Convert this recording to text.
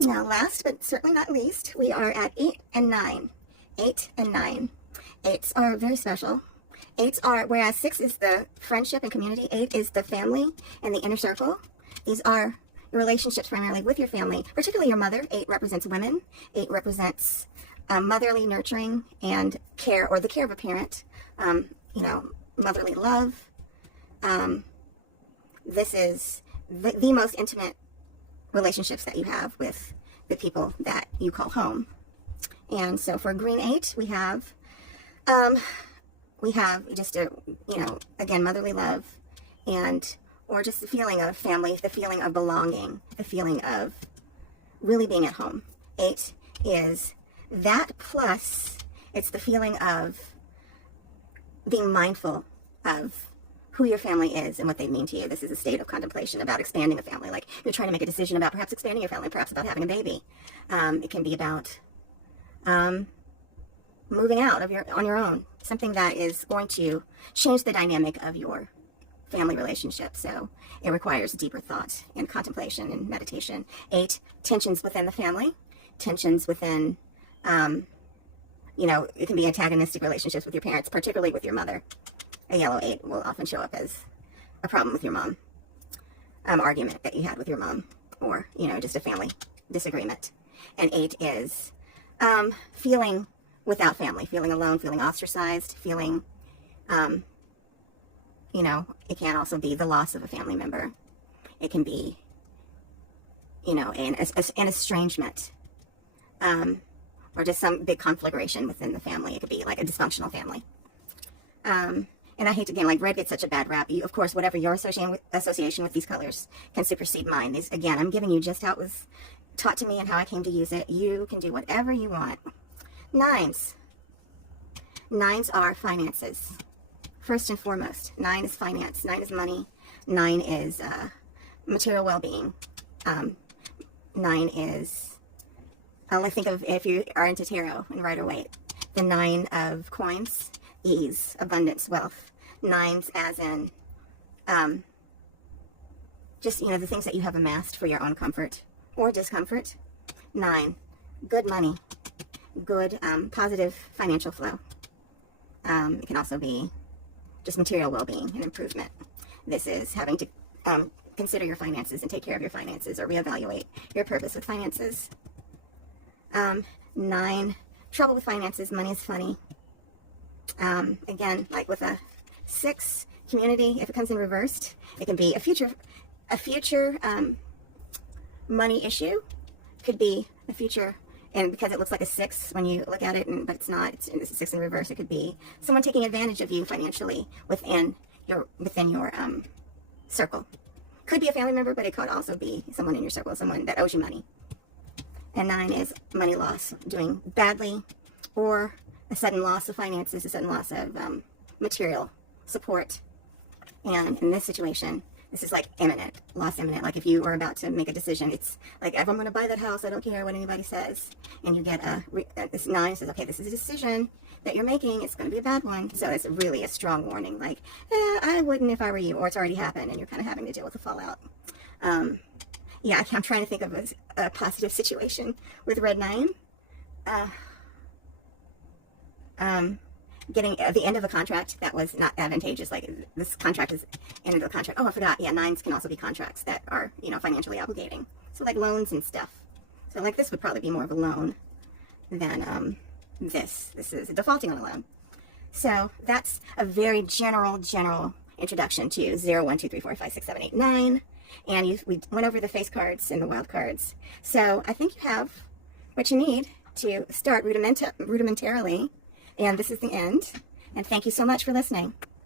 Now, last but certainly not least, we are at 8 and 9. 8 and 9. 8s are very special. 8s are, whereas 6 is the friendship and community, 8 is the family and the inner circle. These are your relationships primarily with your family, particularly your mother. 8 represents women. 8 represents motherly nurturing and care, or the care of a parent, motherly love. This is the most intimate relationships that you have with the people that you call home. And so for green 8, we have just a, again, motherly love, or just the feeling of family, the feeling of belonging, the feeling of really being at home. 8 is that, plus it's the feeling of being mindful of who your family is and what they mean to you. This is a state of contemplation about expanding a family. Like you're trying to make a decision about perhaps expanding your family, perhaps about having a baby. It can be about moving out on your own, something that is going to change the dynamic of your family relationship. So it requires deeper thought and contemplation and meditation. 8, tensions within the family, tensions within, it can be antagonistic relationships with your parents, particularly with your mother. A yellow 8 will often show up as a problem with your mom, argument that you had with your mom, or, just a family disagreement. And 8 is feeling without family, feeling alone, feeling ostracized, feeling, it can also be the loss of a family member. It can be, an estrangement, or just some big conflagration within the family. It could be like a dysfunctional family. And I hate to, again, like red gets such a bad rap. Of course, whatever your association with these colors can supersede mine. These, again, I'm giving you just how it was taught to me and how I came to use it. You can do whatever you want. 9s. 9s are finances. First and foremost, 9 is finance. 9 is money. 9 is material well-being. 9 is, let's think of, if you are into tarot and Rider-Waite, the 9 of coins, ease, abundance, wealth. 9s as in just, the things that you have amassed for your own comfort or discomfort. 9, good money, good positive financial flow. It can also be just material well-being and improvement. This is having to consider your finances and take care of your finances, or reevaluate your purpose with finances. 9, trouble with finances. Money is funny. Again, like with a 6, community, if it comes in reversed, it can be a future money issue. Could be a future, and because it looks like a 6 when you look at it, but it's not, it's a 6 in reverse, it could be someone taking advantage of you financially within your circle. Could be a family member, but it could also be someone in your circle, someone that owes you money. And 9 is money loss, doing badly, or a sudden loss of finances, a sudden loss of material support. And in this situation, this is like imminent, loss imminent. Like if you were about to make a decision, it's like, if I'm going to buy that house, I don't care what anybody says. And you get this 9 says, okay, this is a decision that you're making. It's going to be a bad one. So it's really a strong warning, like, I wouldn't if I were you, or it's already happened and you're kind of having to deal with the fallout. Yeah, I'm trying to think of a positive situation with red 9. Getting at the end of a contract that was not advantageous, like this contract is end of the contract. Oh, I forgot. Yeah, 9s can also be contracts that are, financially obligating. So like loans and stuff. So like this would probably be more of a loan than this. This is defaulting on a loan. So that's a very general introduction to 0, 1, 2, 3, 4, 5, 6, 7, 8, 9. And we went over the face cards and the wild cards. So I think you have what you need to start rudimentarily. And this is the end. And thank you so much for listening.